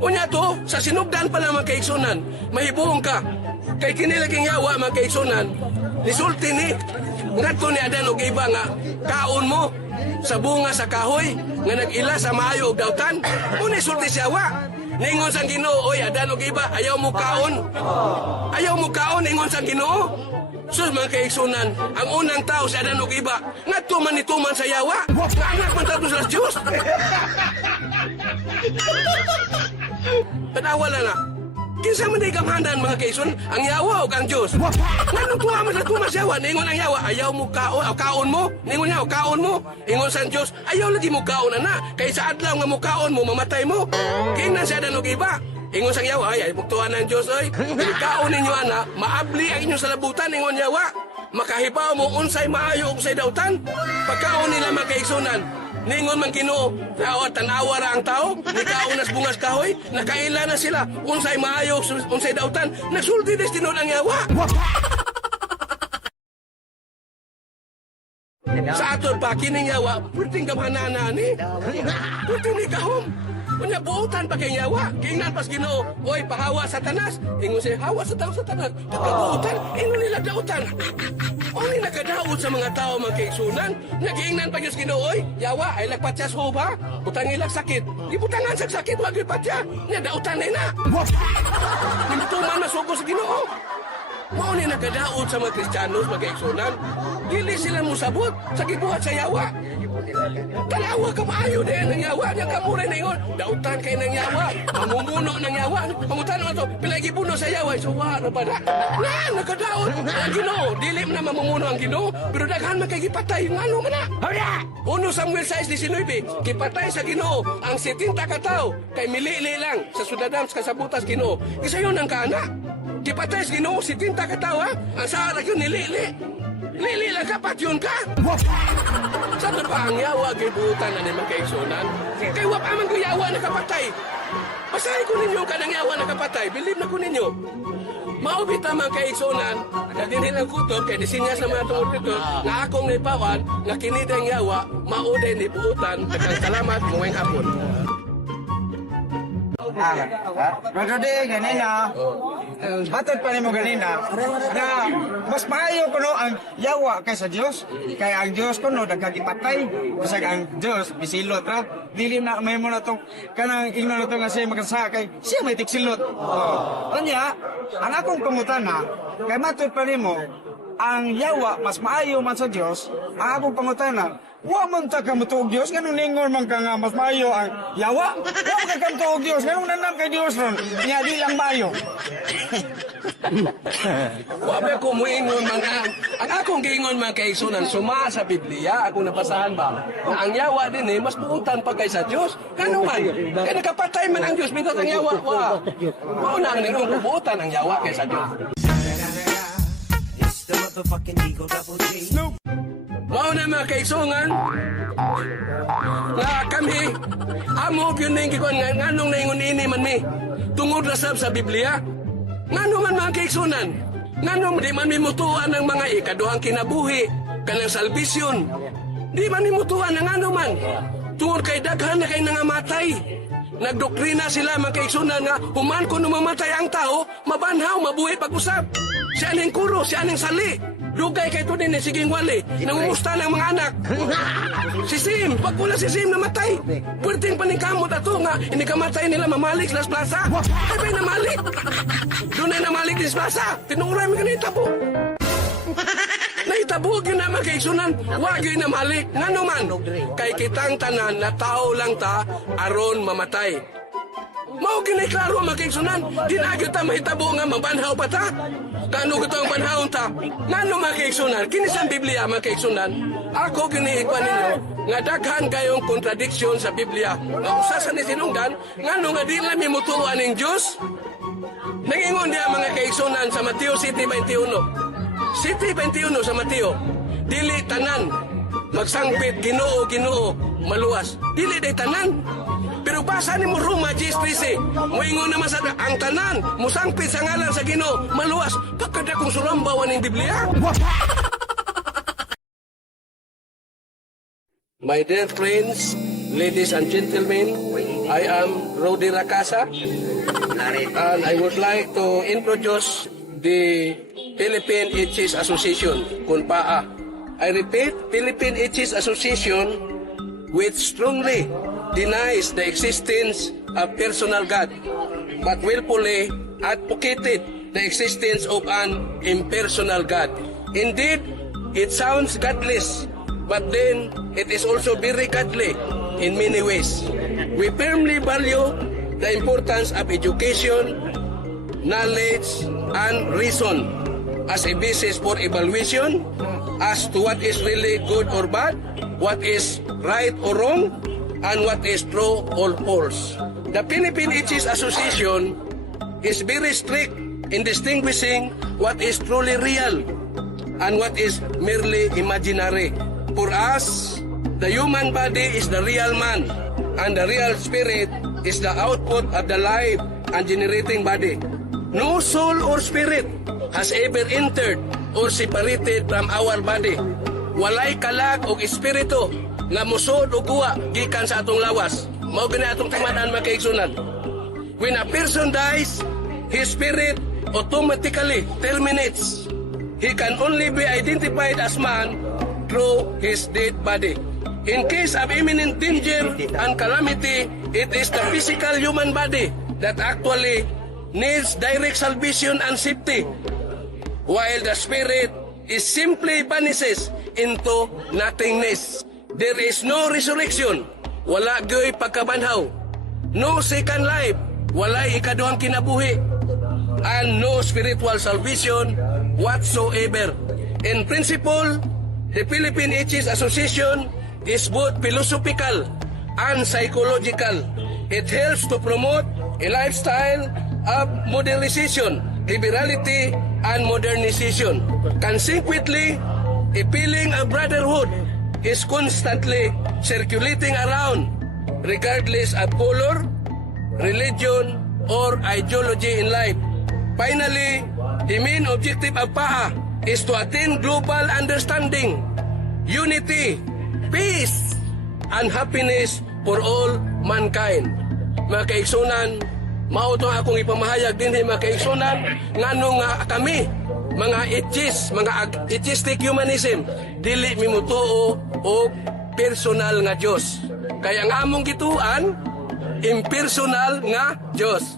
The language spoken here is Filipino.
Unya to, sa sinugdan pa lang mga kaigsunan, mahibuong ka. Kay kinilaging yawa mga kaigsunan, nisulti ni, ngadto ni adan og iba nga, kaon mo, sa bunga sa kahoy, nga nag-ila sa maayo og dawtan, muna sulti siya yawa. Ningon sang Ginoo, oy, adan og iba, ayaw mo kaon. Ayaw mo kaon, ingon sang Ginoo. Sus mga kaigsunan, ang unang tao sa adan og iba, ngadto man nituman sa yawa, nga anak man tato sa Diyos. Tanawa lang na. Kinsa man di gamhanan mga kaigsun, ang yawa o ang Diyos. Nganong tuwa man sa tumas yawa, ningon ang yawa, ayaw mo kaon, kaon mo, ningon yaw, kaon mo, ingon sa Diyos, ayaw lagi mo kaon na, kay sa adlaw nga mo kaon mo, mamatay mo. Kingnan siya danog iba. Ingon sang yawa, ay buktuhan ng Diyos, ay. Kaon ninyo ana, maabli ang inyong salabutan, ingon yawa. Makahibaw mo unsay maayo unsay dawtan. Pagkaon nila mga kaigsunan, ningon man Ginoo, tanawa ra ang tao, nikaunas bungas kahoy, nakaila na sila, unsay maayo, unsay dawtan, nasulti destino ng yawa. Sa aton pa, kining yawa, pwedeng gamhanana ni, pwedeng ni kahom. Unya buutan pa kay yawa, kingnan pas Ginoo, oy, pahawa Satanas, ingon siya, hawa sa tao Satanas, pagkabuutan, ingon nila dautan. O ni nakadaot sa mga tao mga kaigsunan, nag-iingnan pa Diyos Ginoo, oy, yawa, ay lagpat siya sa huba, butang ilang sakit, ibutangan sa sakit, wag ipat siya, niya dautan na. Nimutuman na sugo sa Ginoo. Mao ni nakadaot sa mga Kristiyanos mga kaigsunan, dili sila musabot sa gibuhat sa yawa. Tanawa ka maayo din ng yawa, niya kamuray na yun, dautan kayo ng yawa, mamumuno ng yawa, pangutan mo ito, pilagibuno sa yawa, so wala ba na? Nakadaot, ang Ginoo, dili na mamumuno ang Ginoo, pero daghan man kay gipatay, yung ano man na? Uno Samuel 6:19, gipatay sa Ginoo, ang 70 katao, kay milili lang, sa sudadam, sa kasabutas Ginoo, isa yun ang kana. Gipatay sa Ginoo, 70 katao ha, ang sara yun nilili. Lili lang kapat yun ka? Sa pa ang yawa, gibutan na naman kaigsunan. Kaya wap amang ko yawa na kapatay. Basahin ko ninyo ka ng yawa na kapatay. Believe na ko ninyo. Maubita mga kaigsunan, na dinilang kutob, kaya disinya sa mga tungod dito, na akong nipawan, na kinidang yawa, mauday ni buutan, takang salamat, ngayong hapon. Brother D, ganina, batad pa mo ganina, na mas maayo ko no ang yawa kaysa Diyos. Kaya ang Diyos ko no, nagkagipatay. Kasi ang Diyos, bisilot ra. Dili na may mo na itong, kanang ingno na ito nga siya magkasakay, siya may tiksilot. Kanya, ang akong pangutana, kay matod pa mo, ang yawa mas maayo man sa Diyos, ang akong pangutana, wa man ta ka matuog Diyos, ganun ningon man ka nga mas maayo ang yawa. Wa man ka matuog Diyos, ganun nanam kay Diyos ron, niya di lang maayo. Wabe ko muingon mga, ang akong giingon mga kaigsunan, suma sa Biblia, akong napasahan ba, na ang yawa din mas buutan pa kay sa Diyos. Kano man, kaya nakapatay man ang Diyos, minat ang yawa, wa. Mauna ang ningon, buutan ang yawa kay sa Diyos. The motherfucking Eagle Double G. Mao na mga kaigsungan nga kami amo yun na yung kikuan nga nganong naingon ini man mi tungod lasab sa Biblia ngano man mga kaigsunan nganong di man mimutuan ng mga ikaduhang kinabuhi kanang salbisyon di man mimutuan ng ano man tungod kay daghan na kay nangamatay nagdoktrina sila mga kaigsunan nga human kung mamatay ang tao mabanhaw mabuhi pag-usap si aning kuro si aning sali dugay kay to din siging wali nangumusta ng mga anak si Sim pag wala si Sim namatay pwedeng paningkamot ato nga hindi kamatay nila mamalik sa plaza ay ba'y namalik doon ay namalik sa plaza tinuray mo ganito po naitabo yun na mga kaigsunan wag yun namalik nga naman kay kitang tanan na tao lang ta aron mamatay mao ginay klaro mga kaigsunan ginagyo ta mahitabo nga mabanhaw pa ta kano ko ang banhawon ta ngano mga kaigsunan kini sa Biblia mga kaigsunan ako giniikwan ninyo nga daghan kayong kontradiksyon sa Biblia nga usa sa sinungdan ngano nga di lang mimutuan ning Dios nangingon diha mga kaigsunan sa Mateo 7:21 sa Mateo dili tanan magsangpit Ginoo maluwas dili day tanan. Pero basa ni mo Roma 10:13, moingon naman sa ang tanan, musangpit sa ngalan sa Ginoo, maluwas, pagkada kong sulambawan ng Biblia. My dear friends, ladies and gentlemen, I am Rodi Racasa, and I would like to introduce the Philippine Atheist Association, KUNPAA. I repeat, Philippine Atheist Association, which strongly denies the existence of personal God, but willfully advocated the existence of an impersonal God. Indeed, it sounds godless, but then it is also very godly in many ways. We firmly value the importance of education, knowledge, and reason as a basis for evaluation as to what is really good or bad, what is right or wrong, and what is true or false. The Philippine Atheist Association is very strict in distinguishing what is truly real and what is merely imaginary. For us, the human body is the real man, and the real spirit is the output of the life and generating body. No soul or spirit has ever entered or separated from our body. Walay kalag o espiritu nga musod o guwa gikan sa atong lawas. Mao gani atong timaan makaigsunan. When a person dies, his spirit automatically terminates. He can only be identified as man through his dead body. In case of imminent danger and calamity, it is the physical human body that actually needs direct salvation and safety, while the spirit is simply vanishes into nothingness. There is no resurrection, wala gyoy pagkabanhaw, no second life, wala ikaduhang kinabuhi, and no spiritual salvation whatsoever. In principle, the Philippine Atheist Association is both philosophical and psychological. It helps to promote a lifestyle of modernization, liberality, and modernization. Consequently, a feeling of brotherhood is constantly circulating around, regardless of color, religion, or ideology in life. Finally, the main objective of PAA is to attain global understanding, unity, peace, and happiness for all mankind. Mga kaigsunan, mao to akong ipamahayag din mga kaigsunan ngano nga kami mga atheists, mga atheistic humanism dili mimutuo og personal nga Dios. Kaya ang among gituan impersonal nga Dios.